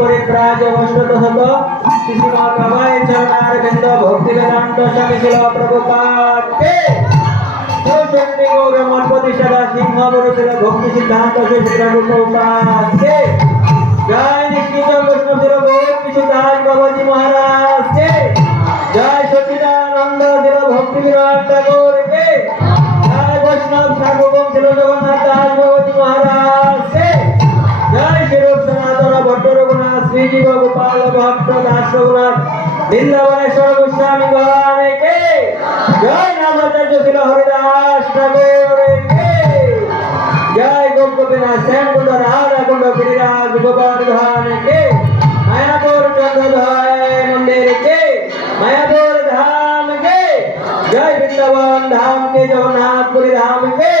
পরিব্রাজ অবস্থিত হতো শ্রীমৎ ভগবান চরণারবিন্দ ভক্তি বেদান্ত স্বামী শিল প্রভুপাদ কে চৌষট্টি গৌর মঠ প্রতিষ্ঠাতা সিংহ বরুছিল ভক্তি সিদ্ধান্ত শ্রী প্রভুপাদ কে জয় নিষ্ঠিত বৈষ্ণব শিল ভক্তি সিদ্ধান্ত বাবাজি মহারাজ কে জয় সচিদানন্দ শিল ভক্তি বিরাট ঠাকুর কে জয় বৈষ্ণব সার্বভৌম শিল জগন্নাথ দাস বাবাজি মহারাজ কে জয় শিরূপ সনাতন ভট্ট রঘুনাথ শ্রীজীব গোপাল ভট্ট দাস রঘুনাথ বৃন্দাবনেশ্বর গোস্বামী ভগবান কে জয় নামাচার্য শিল হরিদাস ঠাকুর কে জয় গোপগোপীনাথ শ্যাম কুণ্ড রাধা কুণ্ড গিরিরাজ গোবর্ধন কে মায়াপুর চন্দ্রধয় मंदिर के मायापुर धाम के जय वृंदावन धाम के जगन्नाथपुरी धाम के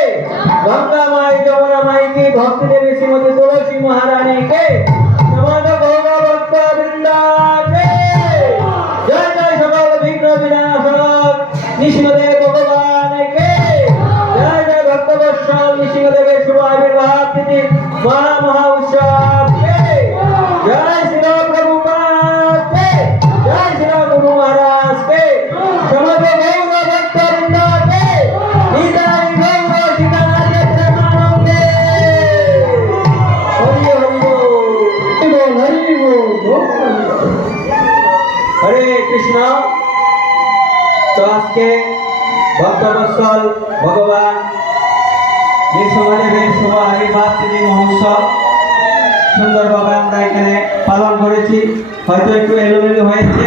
गंगा माई जमुना माई की भक्ति देवी श्रीमती तुलसी महारानी के समस्त गौर भक्त वृंदा के जय जय सकल विघ्न विनाशक नृसिंहदेव भगवान के जय जय भक्त वत्सल नृसिंहदेव शुभ आविर्भाव तिथि महा महा उत्सव के जय श्री प्रभुपाद के जय श्री गुरु महाराज के समस्त गौर भक्त वृंदा के निदाई गौर सीतानाथ प्रेमानंदे हरि हरि बोल हरे कृष्ण। तो आज के भक्तवत्सल भगवान নৃসিংহদেবের শুভ আবির্ভাব তিথি মহোৎসব সুন্দরভাবে আমরা এখানে পালন করেছি। হয়তো একটু এলোমেলো হয়েছে।